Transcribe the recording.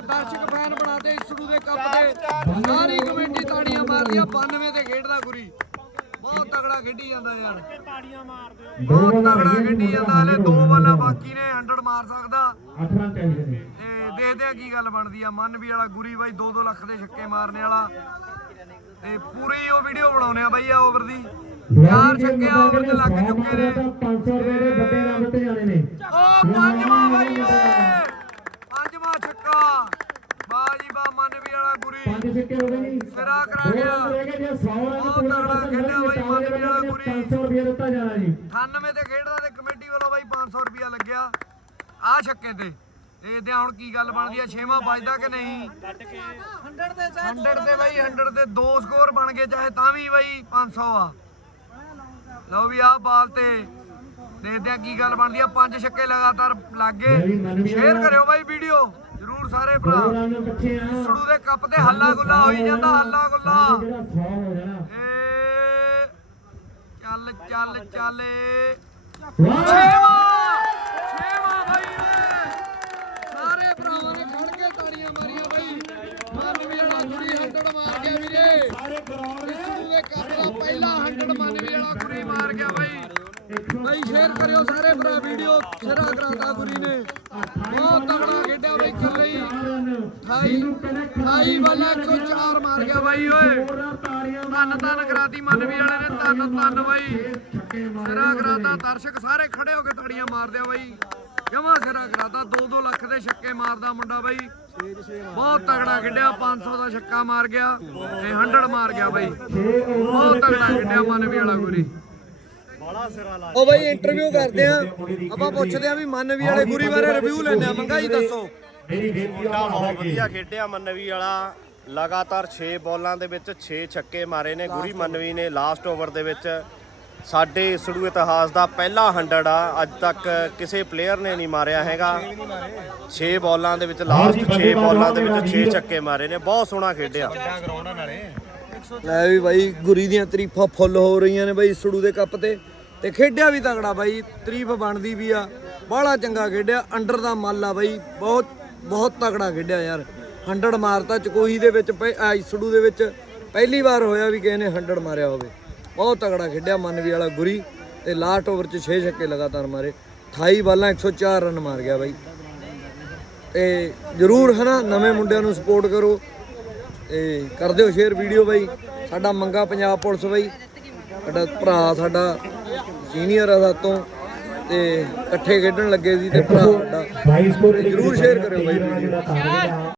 ਤੇ ਦਰਸ਼ਕ ਫੈਨ ਬਣਾਤੇ ਇਸਰੂ ਦੇ ਕੱਪ ਦੇ ਸਾਰੀ ਕਮੇਟੀ ਤਾੜੀਆਂ ਮਾਰਦੀਆਂ 92 ਤੇ ਖੇਡਦਾ ਗੁਰੀ। ਬਹੁਤ ਤਗੜਾ ਖੇਡੀ ਜਾਂਦਾ ਯਾਰ। ਬਹੁਤ ਤਗੜਾ ਖੇਡੀ ਜਾਂਦਾ ਹਲੇ ਦੋ ਬਾਲਾਂ ਬਾਕੀ ਨੇ 100 ਮਾਰ ਸਕਦਾ। ਤੇ ਦੇਖਦੇ ਆ ਕੀ ਗੱਲ ਬਣਦੀ ਆ। ਮਨ ਵੀ ਵਾਲਾ ਗੁਰੀ ਬਾਈ 2-2 ਲੱਖ ਦੇ ਛੱਕੇ ਮਾਰਨੇ ਵਾਲਾ। ਤੇ ਪੂਰੀ ਉਹ ਵੀਡੀਓ ਬਣਾਉਨੇ ਆ ਬਾਈ ਆ ਓਵਰ ਦੀ। ਚਾਰ ਛੱਕੇ ਓਵਰ ਤੇ ਲੱਗ ਚੁੱਕੇ ਨੇ। 500 ਰੁਪਏ ਦੇ ਬੱਤੇ ਨਾਲ ਦਿੱਤੇ ਜਾਣੇ ਨੇ। ਓ ਪੰਜਵਾਂ ਬਾਈ ਓਏ 5 ਜੇ। 100 ਰਨ ਖੇਡਿਆ ਬਾਈ ਮੰਨ ਵੀ ਵਾਲਾ 98 ਤੇ ਖੇਡਦਾ ਤੇ ਕਮੇਟੀ ਵੱਲੋਂ ਬਾਈ 500 ਰੁਪਿਆ ਲੱਗਿਆ। ਆ ਛੱਕੇ ਤੇ। ਦੇਖਦੇ ਹੁਣ ਕੀ ਗੱਲ ਬਣਦੀ ਆ? 6ਵਾਂ ਵੱਜਦਾ ਕਿ ਨਹੀਂ? 100 ਤੇ ਚਾਹੇ 100 ਤੇ ਬਾਈ 100 ਤੇ ਦੋ ਸਕੋਰ ਬਣ ਗਏ ਚਾਹੇ ਤਾਂ ਵੀ ਬਾਈ 500 ਆ। ਲਓ ਵੀ ਆਹ ਬਾਲ ਤੇ। ਦੇਖਦੇ ਆ ਕੀ ਗੱਲ ਬਣਦੀ ਆ। ਪੰਜ ਛੱਕੇ ਲਗਾਤਾਰ ਲੱਗ ਗਏ। ਸ਼ੇਅਰ ਕਰਿਓ ਬਾਈ ਵੀਡੀਓ। ਸਾਰੇ ਭਰਾ। ਸੜੂ ਦੇ ਕੱਪ ਤੇ ਹੱਲਾ ਗੁੱਲਾ ਹੋਈ ਜਾਂਦਾ ਹੱਲਾ ਗੁੱਲਾ। ਜਿਹੜਾ 100 ਹੋ ਜਾਣਾ ਏ ਚੱਲ ਚੱਲ ਚੱਲ। ਛੇਵਾਂ ਛੇਵਾਂ ਓਏ ਸਾਰੇ ਭਰਾਵਾਂ ਨੇ ਖੜ ਕੇ ਤਾੜੀਆਂ ਮਾਰੀਆਂ ਬਾਈ। ਮਨ ਵੀ ਵਾਲਾ ਹੰਡੜ ਮਾਰ ਗਿਆ ਵੀਰੇ। ਸਾਰੇ ਗਰਾਊਂਡ ਇਸੂ ਦੇ ਕੱਪ ਦਾ ਪਹਿਲਾ ਹੰਡੜ ਮਨ ਵੀ ਵਾਲਾ ਗੁਰੀ ਮਾਰ ਗਿਆ ਸ਼ੇਅਰ ਕਰਿਓ ਸਾਰੇ ਭਰਾ ਵੀਡੀਓ। ਸਿਰਾ ਕਰਾਤਾ ਗੁਰੀ ਨੇ। ਬਹੁਤ ਤਗੜਾ ਖੇਡਿਆ ਬਾਈ ਕੱਲੇ 28 28 ਵਾਲਾ 104 ਮਾਰ ਗਿਆ ਬਾਈ, ਓਏ। ਧੰਨ ਧੰਨ ਕਰਾਤੀ ਮਨ ਵਾਲੇ ਨੇ, ਧੰਨ ਧੰਨ ਬਾਈ। ਸਿਰਾ ਕਰਾਤਾ, ਦਰਸ਼ਕ ਸਾਰੇ ਖੜੇ ਹੋ ਕੇ ਤਾੜੀਆਂ ਮਾਰਦੇ ਆ ਬਾਈ। ਜਮਾ ਸਿਰਾ ਕਰਾਤਾ 2-2 ਲੱਖ ਦੇ ਛੱਕੇ ਮਾਰਦਾ ਮੁੰਡਾ ਬਾਈ। ਬਹੁਤ ਤਗੜਾ ਖੇਡਿਆ 500 ਦਾ ਛੱਕਾ ਮਾਰ ਗਿਆ ਤੇ 100 ਮਾਰ ਗਿਆ ਬਾਈ। ਬਹੁਤ ਤਗੜਾ ਖੇਡਿਆ ਮਨ ਵੀ ਵਾਲਾ ਗੁਰੀ। ਉਹ ਬਾਈ ਇੰਟਰਵਿਊ ਕਰਦੇ ਆ। ਆਪਾਂ ਪੁੱਛਦੇ ਆ ਵੀ ਮਨ ਵੀ ਵਾਲੇ ਗੁਰੀ ਬਾਰੇ ਰਿਵਿਊ ਲੈਣੇ ਆ। ਮੰਗਾ ਜੀ ਦੱਸੋ। ਮੇਰੀ ਬੇਨਤੀ ਮੁੰਡਾ ਬਹੁਤ ਵਧੀਆ ਖੇਡਿਆ ਮੰਨਵੀ ਵਾਲਾ। ਲਗਾਤਾਰ 6 ਬਾਲਾਂ ਦੇ ਵਿੱਚ 6 ਛੱਕੇ ਮਾਰੇ ਨੇ। ਗੁਰੀ ਮੰਨਵੀ ਨੇ ਲਾਸਟ ਓਵਰ ਦੇ ਵਿੱਚ। ਸਾਡੇ ਸੜੂ ਇਤਿਹਾਸ ਦਾ ਪਹਿਲਾ 100 ਆ। ਅੱਜ ਤੱਕ ਕਿਸੇ ਪਲੇਅਰ ਨੇ ਨਹੀਂ ਮਾਰਿਆ ਹੈਗਾ। 6 ਬਾਲਾਂ ਦੇ ਵਿੱਚ ਲਾਸਟ 6 ਬਾਲਾਂ ਦੇ ਵਿੱਚ 6 ਛੱਕੇ ਮਾਰੇ ਨੇ। ਬਹੁਤ ਸੋਹਣਾ ਖੇਡਿਆ। ਲੈ ਵੀ ਬਾਈ ਗੁਰੀ ਦੀਆਂ ਤਾਰੀਫਾਂ ਫੁੱਲ ਹੋ ਰਹੀਆਂ ਨੇ ਬਾਈ ਸੜੂ ਦੇ ਕੱਪ ਤੇ। ਤੇ ਖੇਡਿਆ ਵੀ ਤਗੜਾ ਬਾਈ, ਤਾਰੀਫ ਬਣਦੀ ਵੀ ਆ। ਬਾਹਲਾ ਚੰਗਾ ਖੇਡਿਆ ਅੰਡਰ ਦਾ ਮੱਲ ਆ ਬਾਈ, ਬਹੁਤ ਬਹੁਤ ਤਗੜਾ ਖੇਡਿਆ ਯਾਰ। 100 ਮਾਰਤਾ, ਚਕੋਹੀ ਦੇ ਵਿੱਚ ਪਹਿ- ਦੇ ਵਿੱਚ ਪਹਿਲੀ ਵਾਰ ਹੋਇਆ ਵੀ ਕਿਸੇ ਨੇ 100 ਮਾਰਿਆ ਹੋਵੇ। ਬਹੁਤ ਤਗੜਾ ਖੇਡਿਆ ਮਨਵੀ ਵਾਲਾ ਗੁਰੀ ਤੇ ਲਾਸਟ ਓਵਰ 'ਚ 6 ਛੱਕੇ ਲਗਾਤਾਰ ਮਾਰੇ। 28 ਬਾਲਾਂ 104 ਰਨ ਮਾਰ ਗਿਆ ਬਾਈ। ਤੇ ਜਰੂਰ ਹਨਾ ਨਵੇਂ ਮੁੰਡਿਆਂ ਨੂੰ ਸਪੋਰਟ ਕਰੋ। ਤੇ ਕਰ ਦਿਓ ਸ਼ੇਅਰ ਵੀਡੀਓ ਬਾਈ। ਸਾਡਾ ਮੰਗਾ ਪੰਜਾਬ ਪੁਲਿਸ ਬਾਈ। ਸਾਡਾ ਭਰਾ, ਸਾਡਾ ਸੀਨੀਅਰ ਆ ਸਾਤੋਂ ਤੇ ਇਕੱਠੇ ਖੇਡਣ ਲੱਗੇ ਸੀ ਤੇ ਭਰਾ ਸਕੋਰ ਜਰੂਰ ਸ਼ੇਅਰ ਕਰਿਓ ਬਾਈ ਵੀਡੀਓ।